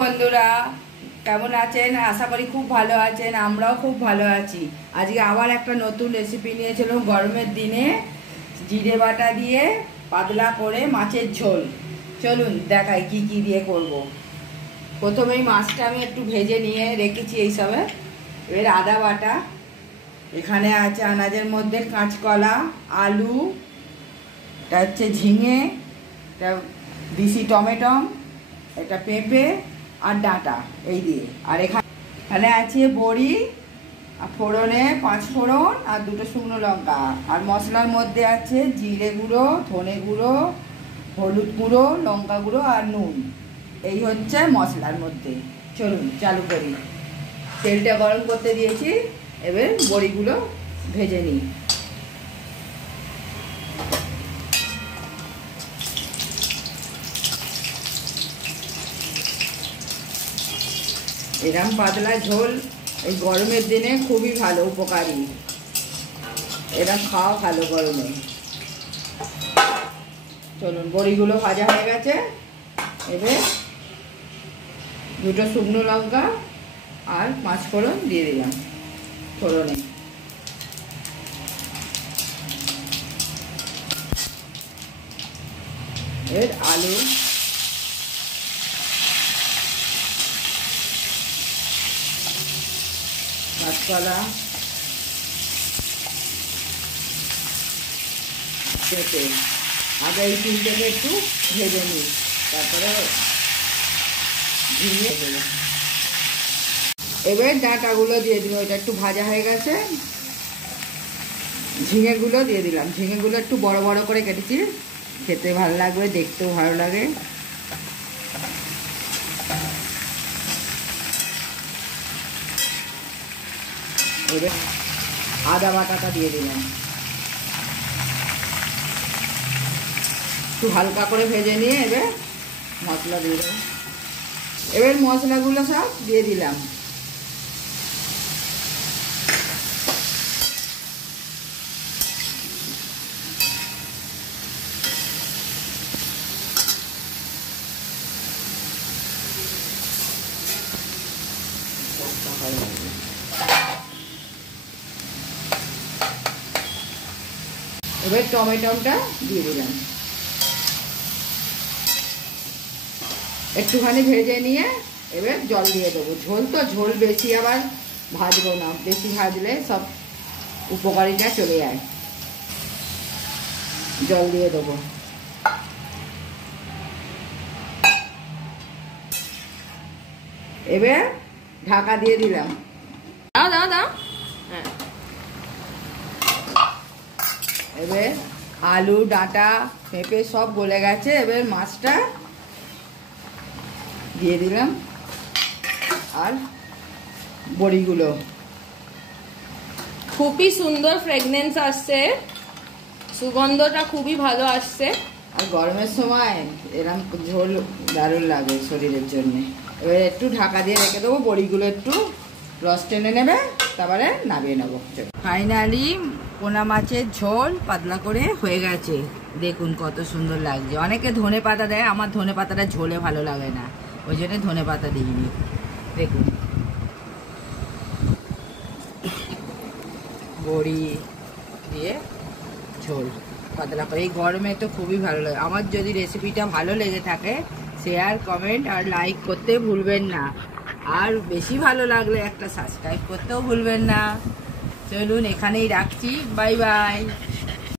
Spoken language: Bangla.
বন্ধুরা কেমন আছেন? আশা করি খুব ভালো আছেন। আমরাও খুব ভালো আছি। আজকে আবার একটা নতুন রেসিপি নিয়েছিলাম গরমের দিনে জিরে বাটা দিয়ে পাতলা করে মাছের ঝোল। চলুন দেখাই কি কি দিয়ে করব। প্রথমেই মাছটা আমি একটু ভেজে নিয়ে রেখেছি এইসবে। এর আদা বাটা, এখানে আছে আনাজের মধ্যে কাঁচকলা, আলু, এটা হচ্ছে ঝিঙে, এটা দিশি টমেটো, এটা পেঁপে আর ডাঁটা এই দিয়ে। আর এখানে আছে বড়ি আর ফোড়নে 5 ফোড়ন আর 2টো শুকনো লঙ্কা। আর মশলার মধ্যে আছে জিরে গুঁড়ো, ধনে গুঁড়ো, হলুদ গুঁড়ো, লঙ্কা গুঁড়ো আর নুন। এই হচ্ছে মশলার মধ্যে। চলুন চালু করি। তেলটা গরম করতে দিয়েছি, এবার বড়িগুলো ভেজে নিই। এরকম পাতলা ঝোল এই গরমের দিনে খুবই ভালো, উপকারী। এরকম খাওয়া ভালো গরমে। চলুন বড়িগুলো ভাজা হয়ে গেছে, এবার 2টো শুকনো লঙ্কা আর 5 ফোড়ন দিয়ে দিলাম ফোড়নে। এর আলু, কাঁচকলা, পেঁপে আগে এই তিনটাকে একটু ভেজে নিই, তারপরে ঝিঙে দেবো। এবার ডাঁটাগুলো দিয়ে দিল, এটা একটু ভাজা হয়ে গেছে। ঝিঙেগুলো দিয়ে দিলাম। ঝিঙেগুলো একটু বড় বড় করে কেটেছি, খেতে ভালো লাগবে, দেখতেও ভালো লাগে। এবার আদা বাটাটা দিয়ে দিলাম, একটু হালকা করে ভেজে নিয়ে এবার মশলা দিয়ে দেবো। এবার মশলাগুলো সব দিয়ে দিলাম। এবার টমেটোটা দিয়ে দিলাম, একটুখানি ভেজে নিয়ে এবার জল দিয়ে দেবো। ঝোল তো, ঝোল বেশি আবার ভাজবো না, বেশি ভাজলে সব উপকারিতা চলে যায়। জল দিয়ে দেবো। এবার ঢাকা দিয়ে দিলাম। দাও দাও দাও। হ্যাঁ, এবার আলু, ডাঁটা, পেঁপে সব গলে গেছে। এবার মাছটা দিয়ে দিলাম আর বড়িগুলো। খুবই সুন্দর ফ্রেগনেন্স আসছে, সুগন্ধটা খুবই ভালো আসছে। আর গরমের সময় এরকম ঝোল দারুণ লাগে শরীরের জন্য। এবার একটু ঢাকা দিয়ে রেখে দেবো, বড়িগুলো একটু রস টেনে নেবে, তারপরে নামিয়ে নেবো। ফাইনালি পোনা মাছের ঝোল পাতলা করে হয়ে গেছে। দেখুন কত সুন্দর লাগছে। অনেকে ধনে পাতা দেয়, আমার ধনে পাতাটা ঝোলে ভালো লাগে না, ওই জন্য ধনে পাতা দিইনি। দেখুন বড়ি দিয়ে ঝোল পাতলা করে এই গরমে তো খুবই ভালো লাগে। আমার যদি রেসিপিটা ভালো লেগে থাকে, শেয়ার, কমেন্ট আর লাইক করতে ভুলবেন না। আর বেশি ভালো লাগলে একটা সাবস্ক্রাইব করতেও ভুলবেন না। চলুন এখানেই রাখছি, বাই বাই।